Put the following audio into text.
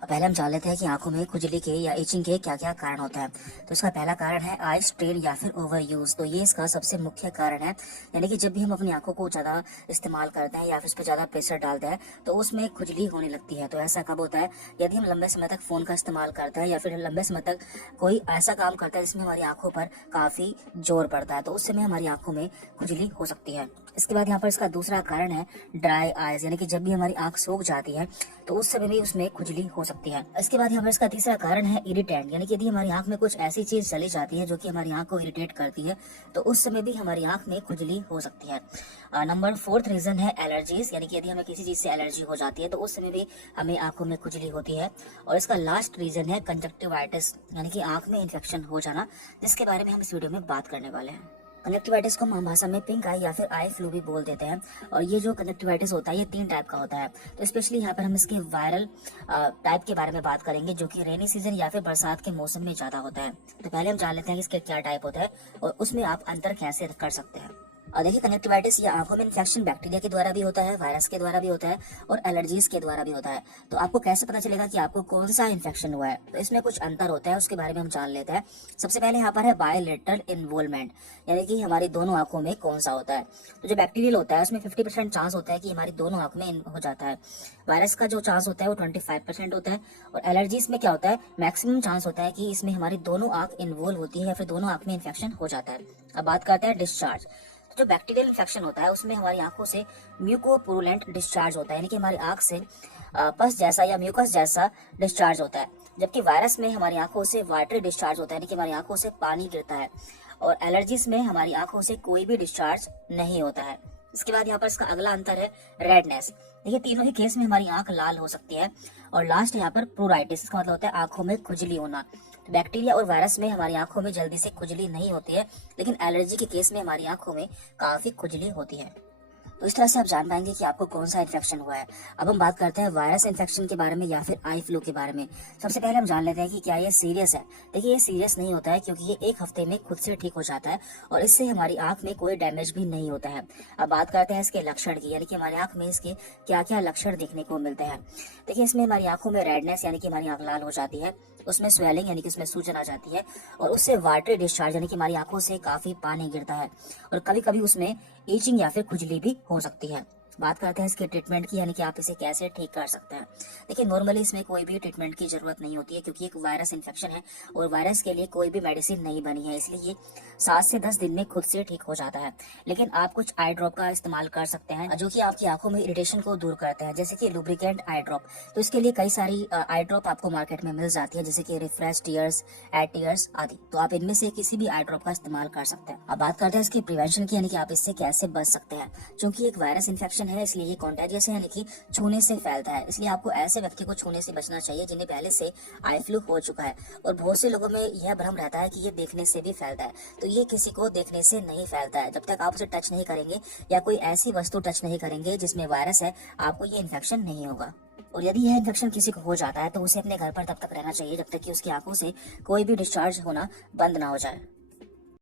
पहले हम जान लेते हैं कि आंखों में खुजली के या इचिंग के क्या क्या कारण होते हैं। तो इसका पहला कारण है आई स्ट्रेन या फिर ओवर यूज। तो ये इसका सबसे मुख्य कारण है, यानी कि जब भी हम अपनी आंखों को ज्यादा इस्तेमाल करते हैं या फिर उस पर ज्यादा प्रेशर डालते हैं तो उसमें खुजली होने लगती है। तो ऐसा कब होता है? यदि हम लंबे समय तक फोन का इस्तेमाल करते हैं या फिर लंबे समय तक कोई ऐसा काम करता है जिसमें हमारी आंखों पर काफी जोर पड़ता है, तो उस समय हमारी आंखों में खुजली हो सकती है। इसके बाद यहाँ पर इसका दूसरा कारण है ड्राई आईज, यानी कि जब भी हमारी आंख सूख जाती है तो उस समय भी उसमें खुजली हो सकती है। इसके बाद यहाँ पर इसका तीसरा कारण है इरिटेंट, यानी कि यदि हमारी आंख में कुछ ऐसी चीज चली जाती है जो कि हमारी आंख को इरिटेट करती है तो उस समय भी हमारी आंख में खुजली हो सकती है। नंबर फोर्थ रीजन है एलर्जीज, यानी कि यदि हमें किसी चीज से एलर्जी हो जाती है तो उस समय भी हमें आंखों में खुजली होती है। और इसका लास्ट रीजन है कंजक्टिवाइटिस, यानी कि आंख में इन्फेक्शन हो जाना, जिसके बारे में हम इस वीडियो में बात करने वाले हैं। कंजक्टिवाइटिस को हम आम भाषा में पिंक आई या फिर आई फ्लू भी बोल देते हैं। और ये जो कंजक्टिवाइटिस होता है ये 3 टाइप का होता है। तो स्पेशली यहाँ पर हम इसके वायरल टाइप के बारे में बात करेंगे, जो कि रेनी सीजन या फिर बरसात के मौसम में ज्यादा होता है। तो पहले हम जान लेते हैं कि इसके क्या टाइप होता है और उसमें आप अंतर कैसे कर सकते हैं। और देखिए, कंजक्टिवाइटिस या आंखों में इन्फेक्शन बैक्टीरिया के द्वारा भी होता है, वायरस के द्वारा भी होता है और एलर्जीज के द्वारा भी होता है। तो आपको कैसे पता चलेगा कि आपको कौन सा इन्फेक्शन हुआ है? तो इसमें कुछ अंतर होता है, उसके बारे में हम जान लेते हैं। सबसे पहले यहाँ पर है बायलेटरल इन्वॉल्वमेंट, यानी कि हमारी दोनों आंखों में कौन सा होता है। तो जो बैक्टीरियल होता है उसमें 50% चांस होता है कि हमारी दोनों आंख में हो जाता है। वायरस का जो चांस होता है वो 25% होता है। और एलर्जीज में क्या होता है? मैक्सिमम चांस होता है कि इसमें हमारी दोनों आंख इन्वॉल्व होती है या फिर दोनों आंख में इन्फेक्शन हो जाता है। अब बात करते हैं डिस्चार्ज। जो बैक्टीरियल इन्फेक्शन होता है उसमें हमारी आंखों से म्यूकोपुरुलेंट डिस्चार्ज होता है, यानी कि हमारी आंख से पस जैसा या म्यूकस जैसा डिस्चार्ज होता है। जबकि वायरस में हमारी आंखों से वाटरी डिस्चार्ज होता है, यानी कि हमारी आंखों से पानी गिरता है। और एलर्जीज में हमारी आंखों से कोई भी डिस्चार्ज नहीं होता है। इसके बाद यहाँ पर इसका अगला अंतर है रेडनेस। देखिए, तीनों ही केस में हमारी आंख लाल हो सकती है। और लास्ट यहाँ पर प्रूराइटिस, इसका मतलब होता है आंखों में खुजली होना। तो बैक्टीरिया और वायरस में हमारी आंखों में जल्दी से खुजली नहीं होती है, लेकिन एलर्जी के केस में हमारी आंखों में काफी खुजली होती है। तो इस तरह से आप जान पाएंगे कि आपको कौन सा इन्फेक्शन हुआ है। अब हम बात करते हैं वायरस इन्फेक्शन के बारे में या फिर आई फ्लू के बारे में। सबसे पहले हम जान लेते हैं कि क्या ये सीरियस है। देखिए, ये सीरियस नहीं होता है क्योंकि ये 1 हफ्ते में खुद से ठीक हो जाता है और इससे हमारी आंख में कोई डैमेज भी नहीं होता है। अब बात करते हैं इसके लक्षण की, यानी कि हमारी आंख में इसके क्या क्या लक्षण देखने को मिलते हैं। देखिए, इसमें हमारी आंखों में रेडनेस, यानी कि हमारी आंख लाल हो जाती है। उसमें स्वेलिंग, यानी कि उसमें सूजन आ जाती है। और उससे वाटरी डिस्चार्ज, यानी कि हमारी आंखों से काफी पानी गिरता है। और कभी कभी उसमें ईचिंग या फिर खुजली भी हो सकती है। बात करते हैं इसके ट्रीटमेंट की, यानी कि आप इसे कैसे ठीक कर सकते हैं। देखिए, नॉर्मली इसमें कोई भी ट्रीटमेंट की जरूरत नहीं होती है क्योंकि एक वायरस इन्फेक्शन है और वायरस के लिए कोई भी मेडिसिन नहीं बनी है, इसलिए ये 7 से 10 दिन में खुद से ठीक हो जाता है। लेकिन आप कुछ आई ड्रॉप का इस्तेमाल कर सकते हैं जो कि आपकी आंखों में इरिटेशन को दूर करते हैं, जैसे कि लुब्रिकेंट आई ड्रॉप। तो इसके लिए कई सारी आई ड्रॉप आपको मार्केट में मिल जाती है, जैसे कि रिफ्रेश टीयर्स, एड टीयर्स आदि। तो आप इनमें से किसी भी आई ड्रॉप का इस्तेमाल कर सकते हैं। अब बात करते हैं इसकी प्रिवेंशन की, यानी कि आप इससे कैसे बच सकते हैं। क्योंकि एक वायरस इन्फेक्शन है इसलिए ये कॉन्टेजियस है, यानी कि छूने से फैलता है। इसलिए आपको ऐसे व्यक्ति को छूने से बचना चाहिए जिन्हें पहले से आई फ्लू हो चुका है। और बहुत से लोगों में यह भ्रम रहता है कि ये देखने से भी फैलता है। तो ये किसी को देखने से नहीं फैलता है। जब तक आप उसे टच नहीं करेंगे या कोई ऐसी वस्तु टच नहीं करेंगे जिसमें वायरस है, आपको ये इन्फेक्शन नहीं होगा। और यदि यह इन्फेक्शन किसी को हो जाता है तो उसे अपने घर पर तब तक रहना चाहिए जब तक कि उसकी आंखों से कोई भी डिस्चार्ज होना बंद ना हो जाए।